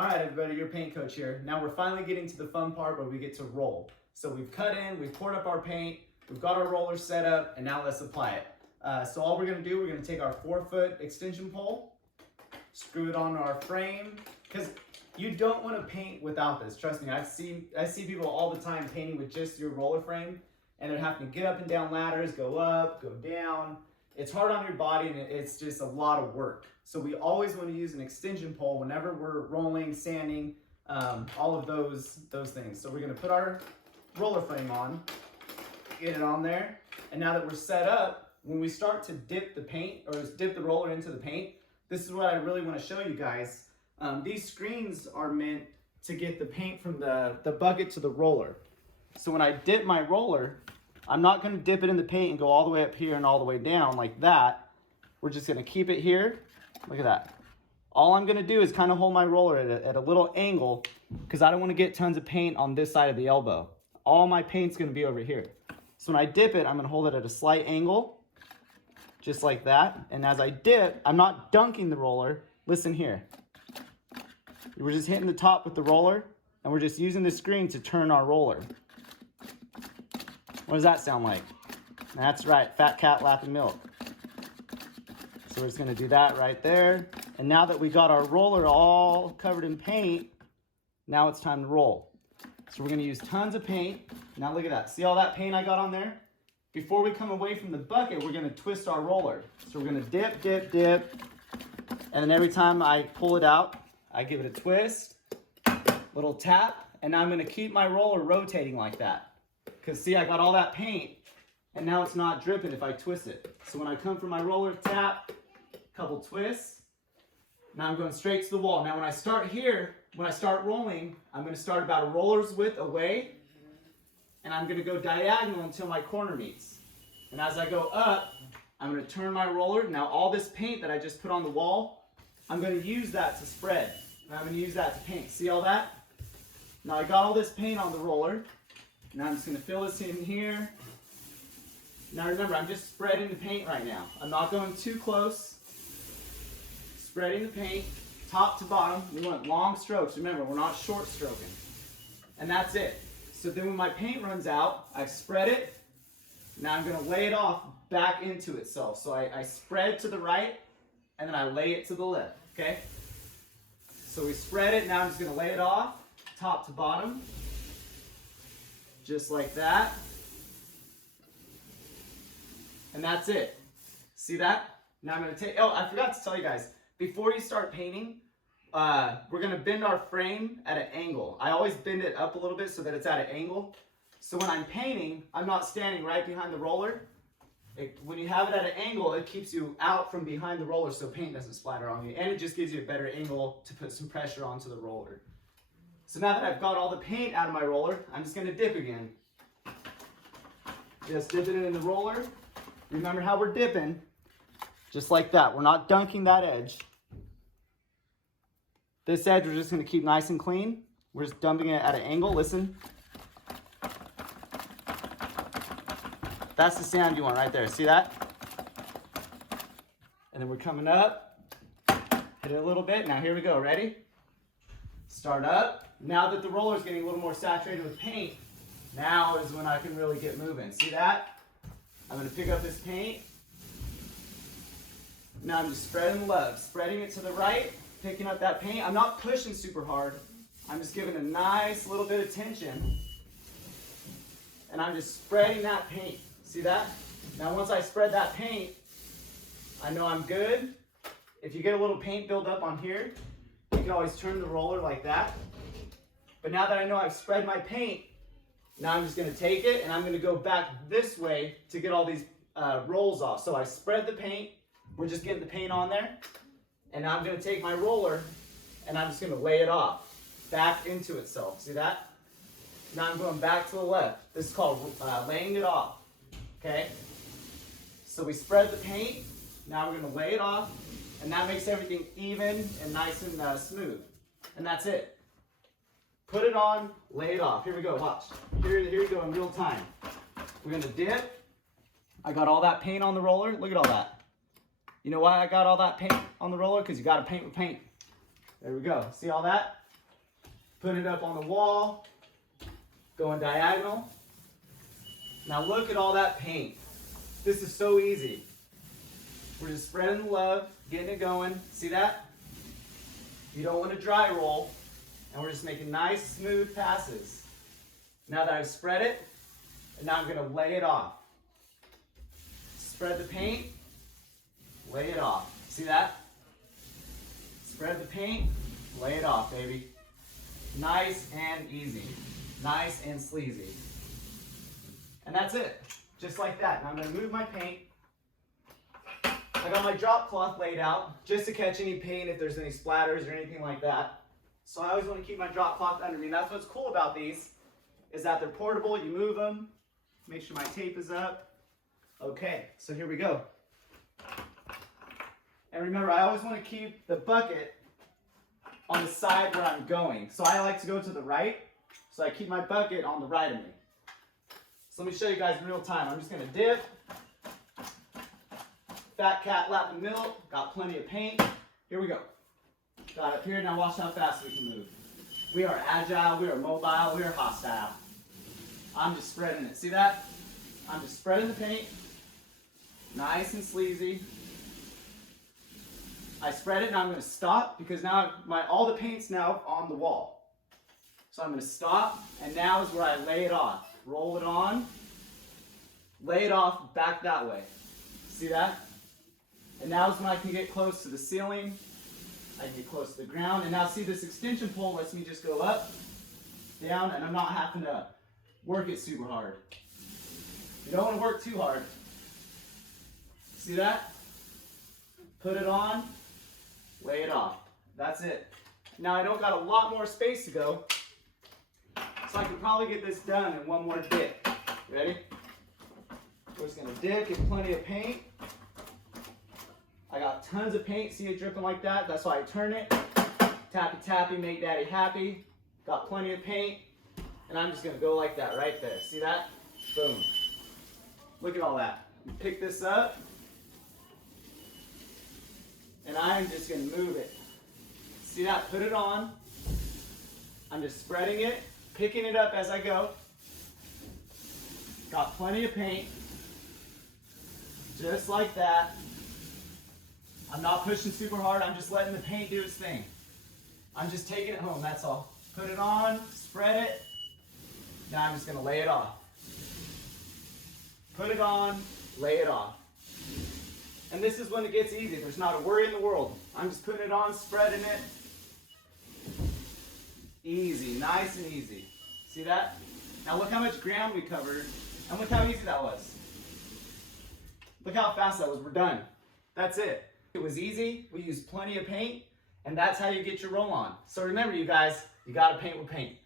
All right, everybody, your paint coach here. Now we're finally getting to the fun part where we get to roll. So we've cut in, we've poured up our paint, we've got our roller set up, and now let's apply it. So all we're gonna do, we're gonna take our 4-foot extension pole, screw it on our frame, because you don't want to paint without this. Trust me, I see people all the time painting with just your roller frame, and they're having to get up and down ladders, go up, go down. It's hard on your body, and it's just a lot of work. So we always want to use an extension pole whenever we're rolling, sanding, all of those things. So we're going to put our roller frame on, get it on there, and now that we're set up, when we start to dip the paint or dip the roller into the paint, this is what I really want to show you guys. These screens are meant to get the paint from the bucket to the roller. So when I dip my roller, I'm not going to dip it in the paint and go all the way up here and all the way down like that. We're just going to keep it here. Look at that. All I'm going to do is kind of hold my roller at a little angle because I don't want to get tons of paint on this side of the elbow. All my paint's going to be over here. So when I dip it, I'm going to hold it at a slight angle, just like that. And as I dip, I'm not dunking the roller. Listen here. We're just hitting the top with the roller, and we're just using the screen to turn our roller. What does that sound like? That's right, fat cat lapping milk. So we're just gonna do that right there. And now that we got our roller all covered in paint, now it's time to roll. So we're gonna use tons of paint. Now look at that, see all that paint I got on there? Before we come away from the bucket, we're gonna twist our roller. So we're gonna dip, dip, dip. And then every time I pull it out, I give it a twist, little tap, and now I'm gonna keep my roller rotating like that. Because see, I got all that paint, and now it's not dripping if I twist it. So when I come from my roller, tap, couple twists, now I'm going straight to the wall. Now when I start here, when I start rolling, I'm going to start about a roller's width away, and I'm going to go diagonal until my corner meets. And as I go up, I'm going to turn my roller. Now all this paint that I just put on the wall, I'm going to use that to spread. And I'm going to use that to paint. See all that? Now I got all this paint on the roller. Now I'm just going to fill this in here. Now remember, I'm just spreading the paint right now. I'm not going too close. Spreading the paint, top to bottom. We want long strokes. Remember, we're not short stroking. And that's it. So then when my paint runs out, I spread it. Now I'm going to lay it off back into itself. So I spread to the right, and then I lay it to the left, okay? So we spread it. Now I'm just going to lay it off, top to bottom. Just like that. And that's it. See that? Now I'm going to take, oh, I forgot to tell you guys, before you start painting, we're going to bend our frame at an angle. I always bend it up a little bit so that it's at an angle. So when I'm painting, I'm not standing right behind the roller. When you have it at an angle, it keeps you out from behind the roller so paint doesn't splatter on you. And it just gives you a better angle to put some pressure onto the roller. So now that I've got all the paint out of my roller, I'm just going to dip again. Just dipping it in the roller. Remember how we're dipping. Just like that. We're not dunking that edge. This edge we're just going to keep nice and clean. We're just dumping it at an angle. Listen. That's the sound you want right there. See that? And then we're coming up. Hit it a little bit. Now here we go. Ready? Start up. Now that the roller is getting a little more saturated with paint, now is when I can really get moving. See that? I'm going to pick up this paint. Now I'm just spreading love. Spreading it to the right, picking up that paint. I'm not pushing super hard. I'm just giving a nice little bit of tension. And I'm just spreading that paint. See that? Now once I spread that paint, I know I'm good. If you get a little paint build up on here, you can always turn the roller like that. But now that I know I've spread my paint, now I'm just going to take it and I'm going to go back this way to get all these rolls off. So I spread the paint. We're just getting the paint on there. And now I'm going to take my roller and I'm just going to lay it off back into itself. See that? Now I'm going back to the left. This is called laying it off. Okay? So we spread the paint. Now we're going to lay it off. And that makes everything even and nice and smooth. And that's it. Put it on, lay it off. Here we go, watch. Here we go in real time. We're gonna dip. I got all that paint on the roller. Look at all that. You know why I got all that paint on the roller? Because you gotta paint with paint. There we go. See all that? Putting it up on the wall, going diagonal. Now look at all that paint. This is so easy. We're just spreading the love, getting it going. See that? You don't want to dry roll, and we're just making nice, smooth passes. Now that I've spread it, and now I'm going to lay it off. Spread the paint, lay it off. See that? Spread the paint, lay it off, baby. Nice and easy. Nice and sleazy. And that's it. Just like that. Now I'm going to move my paint. I got my drop cloth laid out just to catch any paint if there's any splatters or anything like that. So I always want to keep my drop cloth under me. And that's what's cool about these, is that they're portable. You move them. Make sure my tape is up. Okay, so here we go. And remember, I always want to keep the bucket on the side where I'm going. So I like to go to the right, so I keep my bucket on the right of me. So let me show you guys in real time. I'm just going to dip. Fat cat lapping milk. Got plenty of paint. Here we go. Got up here. Now watch how fast we can move. We are agile. We are mobile. We are hostile. I'm just spreading it. See that? I'm just spreading the paint. Nice and sleazy. I spread it. Now I'm going to stop because now all the paint's now on the wall. So I'm going to stop, and now is where I lay it off. Roll it on. Lay it off back that way. See that? And now is when I can get close to the ceiling. I can get close to the ground. And now see, this extension pole lets me just go up, down, and I'm not having to work it super hard. You don't want to work too hard. See that? Put it on, lay it off. That's it. Now I don't got a lot more space to go, so I can probably get this done in one more dip. Ready? We're just going to dip, get plenty of paint. I got tons of paint. See it dripping like that? That's why I turn it. Tappy tappy, make daddy happy. Got plenty of paint. And I'm just going to go like that right there. See that? Boom. Look at all that. Pick this up. And I'm just going to move it. See that? Put it on. I'm just spreading it, picking it up as I go. Got plenty of paint. Just like that. I'm not pushing super hard. I'm just letting the paint do its thing. I'm just taking it home. That's all. Put it on, spread it. Now I'm just going to lay it off. Put it on, lay it off. And this is when it gets easy. There's not a worry in the world. I'm just putting it on, spreading it. Easy, nice and easy. See that? Now look how much ground we covered, and look how easy that was. Look how fast that was. We're done. That's it. It was easy. We used plenty of paint, and that's how you get your roll on. So remember, you guys, you got to paint with paint.